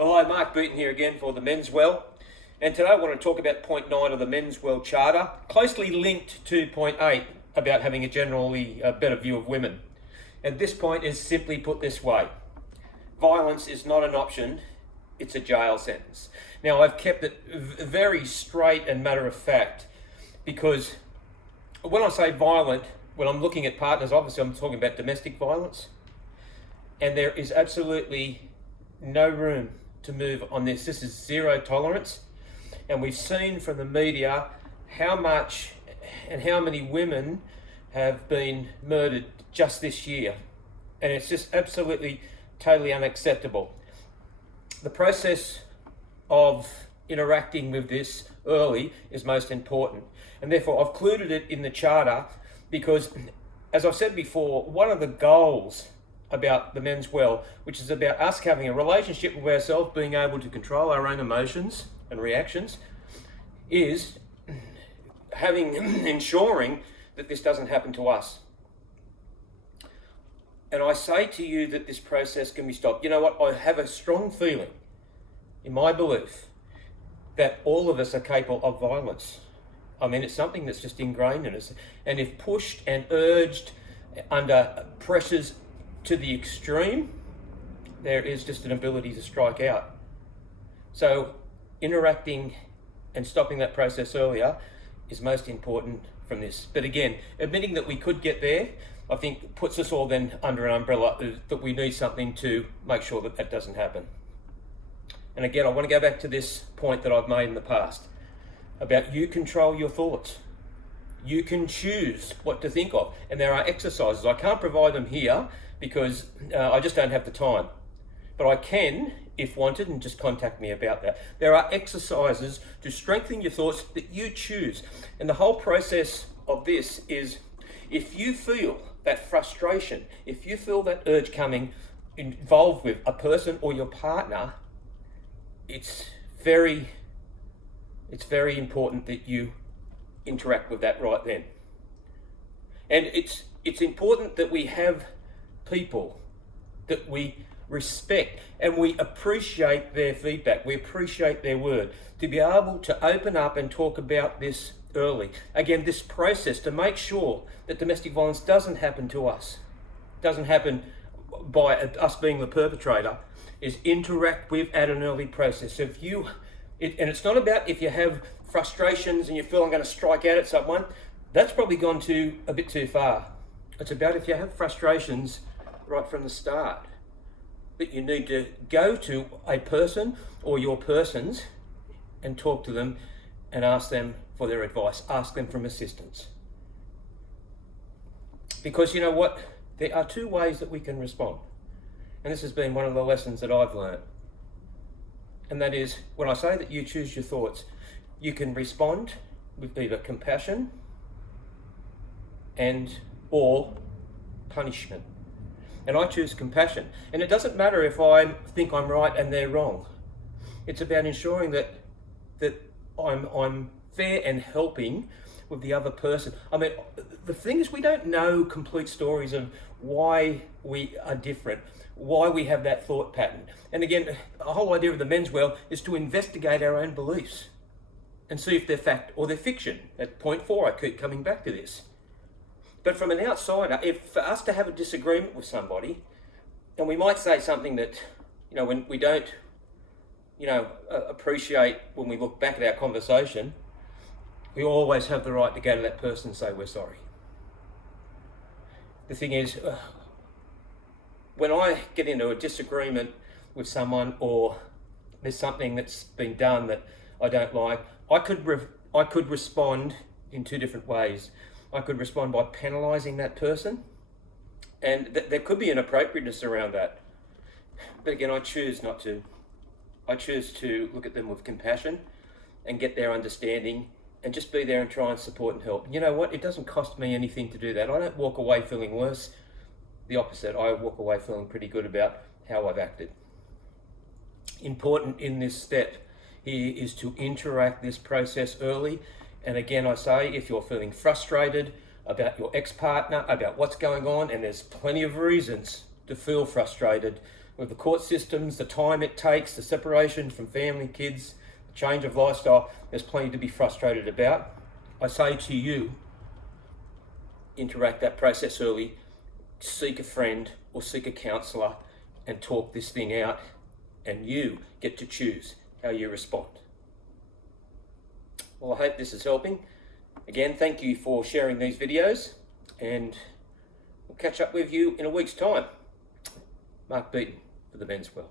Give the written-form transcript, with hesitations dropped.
Well, hi, Mark Beaton here again for the Men's Well. And today I want to talk about point 9 of the Men's Well Charter, closely linked to point 8 about having a generally better view of women. And this point is simply put this way: violence is not an option, it's a jail sentence. Now, I've kept it very straight and matter of fact, because when I say violent, when I'm looking at partners, obviously I'm talking about domestic violence, and there is absolutely no room to move on this. This is zero tolerance, and we've seen from the media how much and how many women have been murdered just this year, and it's just absolutely totally unacceptable. The process of interacting with this early is most important, and therefore I've included it in the charter because, as I've said before, one of the goals about the Men's Well, which is about us having a relationship with ourselves, being able to control our own emotions and reactions, is ensuring that this doesn't happen to us. And I say to you that this process can be stopped. You know what? I have a strong feeling, in my belief, that all of us are capable of violence. I mean, it's something that's just ingrained in us. And if pushed and urged under pressures to the extreme, there is just an ability to strike out. So interacting and stopping that process earlier is most important from this. But again, admitting that we could get there, I think puts us all then under an umbrella that we need something to make sure that that doesn't happen. And again, I want to go back to this point that I've made in the past about you control your thoughts. You can choose what to think of. And there are exercises. I can't provide them here because I just don't have the time. But I can, if wanted, and just contact me about that. There are exercises to strengthen your thoughts that you choose. And the whole process of this is, if you feel that frustration, if you feel that urge coming involved with a person or your partner, it's very important that you interact with that right then. And it's important that we have people that we respect and we appreciate their feedback, we appreciate their word, to be able to open up and talk about this early. Again, this process to make sure that domestic violence doesn't happen to us, doesn't happen by us being the perpetrator, is interact with at an early process. So and it's not about if you have frustrations and you feel I'm going to strike out at someone, that's probably gone a bit too far. It's about if you have frustrations right from the start, that you need to go to a person or your persons and talk to them and ask them for their advice, ask them for assistance. Because you know what? There are two ways that we can respond. And this has been one of the lessons that I've learned. And that is, when I say that you choose your thoughts, you can respond with either compassion or punishment. And I choose compassion. And it doesn't matter if I think I'm right and they're wrong. It's about ensuring that I'm fair and helping with the other person. I mean, the thing is, we don't know complete stories of why we are different, why we have that thought pattern. And again, the whole idea of the Men's Well is to investigate our own beliefs and see if they're fact or they're fiction. At point 4, I keep coming back to this. But from an outsider, if for us to have a disagreement with somebody, and we might say something that, when we don't, appreciate when we look back at our conversation, we always have the right to go to that person and say we're sorry. The thing is, when I get into a disagreement with someone, or there's something that's been done that I don't like, I could respond in two different ways. I could respond by penalising that person, and there could be an appropriateness around that. But again, I choose not to. I choose to look at them with compassion and get their understanding and just be there and try and support and help. You know what? It doesn't cost me anything to do that. I don't walk away feeling worse. The opposite. I walk away feeling pretty good about how I've acted. Important in this step here is to interact this process early. And again, I say, if you're feeling frustrated about your ex-partner, about what's going on, and there's plenty of reasons to feel frustrated with the court systems, the time it takes, the separation from family, kids, the change of lifestyle, there's plenty to be frustrated about. I say to you, interact that process early, seek a friend or seek a counsellor and talk this thing out, and you get to choose how you respond. Well, I hope this is helping. Again, thank you for sharing these videos, and we'll catch up with you in a week's time. Mark Beaton for the Men's Well.